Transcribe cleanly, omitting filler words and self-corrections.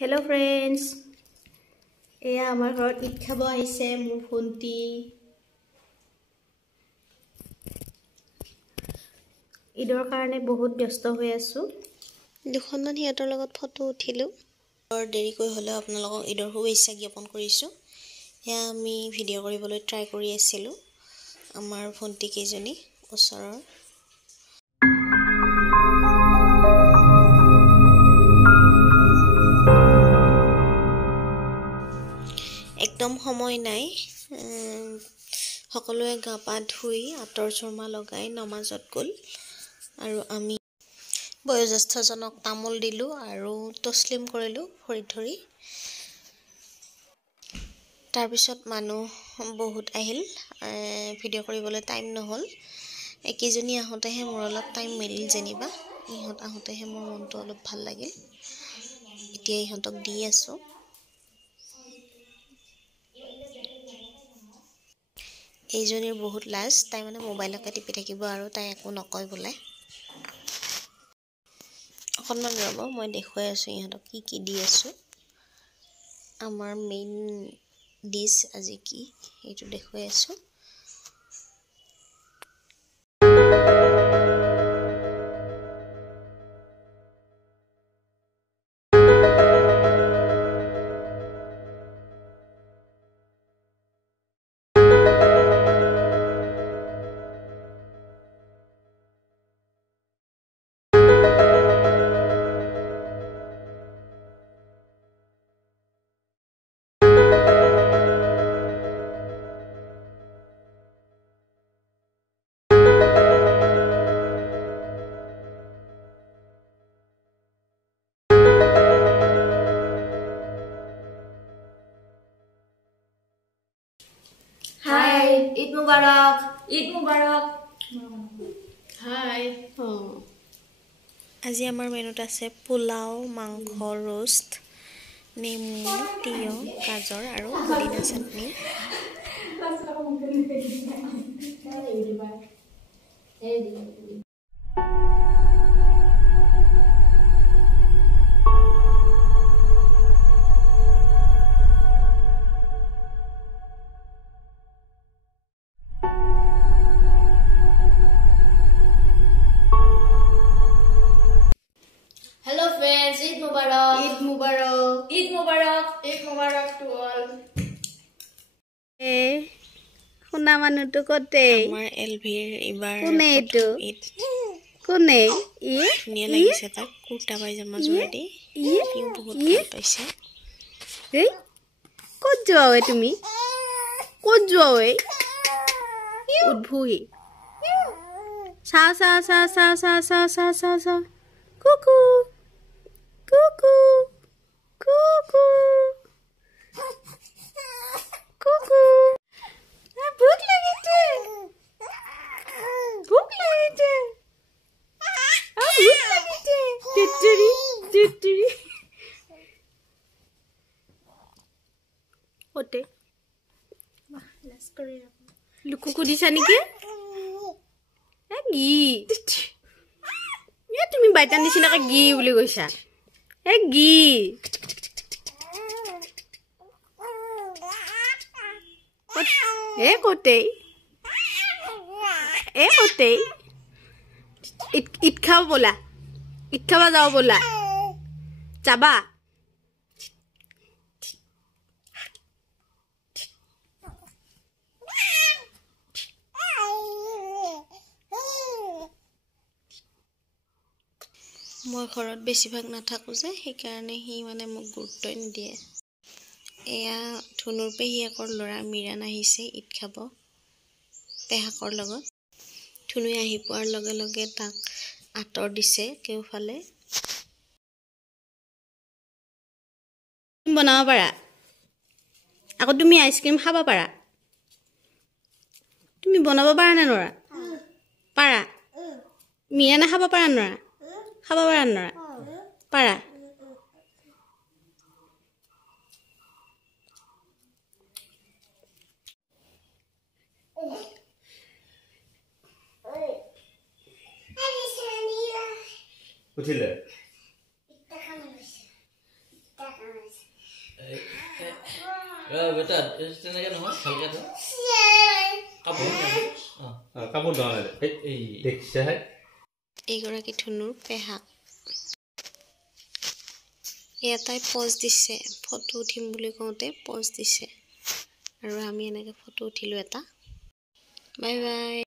Hello friends. এয়া আমাৰ ঘৰত ঈদ খাব আহিছে মোৰ ভন্টি। ঈদৰ কাৰণে বহুত ব্যস্ত হৈ আছো। দুখনমান হিয়াতৰ লগত ফটো উঠিলো। और দেৰিকৈ হলে আপোনালোকক ঈদৰ শুভেচ্ছা জ্ঞাপন কৰিছো। এয়া আমি ভিডিঅ' কৰিবলৈ ট্ৰাই কৰি আছিলো। আমাৰ ভন্টি কেইজনী ওচৰৰ একদম সময় নাই সকলোৱে গা পা ধুই আতৰ চৰমা লগাই নমাজত গল আৰু আমি বয়োজ্যেষ্ঠজনক তামোল দিলো আৰু তছলিম কৰিলো ভৰি ধৰি তাৰ পিছত মানুহ বহুত আহিল ভিডিঅ' কৰিবলৈ টাইম নহল একেজনী আহোতেহে মোৰ অলপ টাইম মিলিল যেনিবা ইহঁত আহোতেহে মোৰ মনটো অলপ ভাল লাগিল এতিয়া ইহঁতক দি আছো এইজনীৰ বহুত লাজ তাই মানে মোবাইলকে টিপি থাকিব আৰু তাই একো নকয় বোলে অকণমান ৰ'ব মই দেখুৱাই আছো ইহঁতক কি দি আছো আমাৰ মেইন ডিশ আজি কি এইটো দেখুৱাই আছো Hi, Eid Mubarak. Eid Mubarak. Hi. আজি আমাৰ মেনুত আছে পোলাও, মাংস, roast, নেমু, তিয়হ, গাজৰ আৰু পুদিনা চাটনি। Hello friends, Eid Mubarak. Eid Mubarak. Eid Mubarak. Eid Mubarak to all. Kuna manutu kote. Amar Elvir ibar. Kune itu? Kune? Iya? Dunia lagi setak kurta pajama jodi. Iya? Iu bahut ভাল পাইছে. Hey? Kod jawe tumi? Kod jawe? Udbhuhi. Sa sa sa sa sa sa sa sa sa. Kuku. Kuku. Kuku. Kuku. Bhuk লাগিছে Bhuk লাগিছে Bhuk লাগিছে টিটরি টিটরি ওতে লাস করে লুকুকু দিছা নেকি গি এ তুমি বাইটান নিচিনাকে গি বুলি কৈছা এ গি কোতে ঈদ খাও বলা ঈদ খাবা যাও বলা যাবা মই ঘৰত বেছিভাগ নাথাকো যে সেইকাৰণে হি মানে মোক গুৰুত্ব নিদিয়ে এয়া ধুনুৰ পেহিয়াকৰ ল'ৰা মিৰান আহিছে ঈদ খাব পেহাকৰ লগত ধুনুই আহি পোৱাৰ লগে লগে তাক আতৰ দিছে কেউফালে বনাব পাৰা আকৌ তুমি আইচক্ৰীম খাব পাৰা তুমি বনাব পাৰা না নৰা পাৰা মিৰানে খাব পাৰা নৰা খাব পাৰা নৰা পাৰা উঠিলে বেটা তেনেকে নহয় ভালকে ধৰ কাপোৰ ধোৱা নাই দেখিছেহে এইগৰাকী ধুনুৰ পেহাক এটাই পজ দিছে ফটো উঠিম বুলি কওঁতে পজ দিছে আৰু আমি এনেকৈ ফটো উঠিলোঁ এটা বাই বাই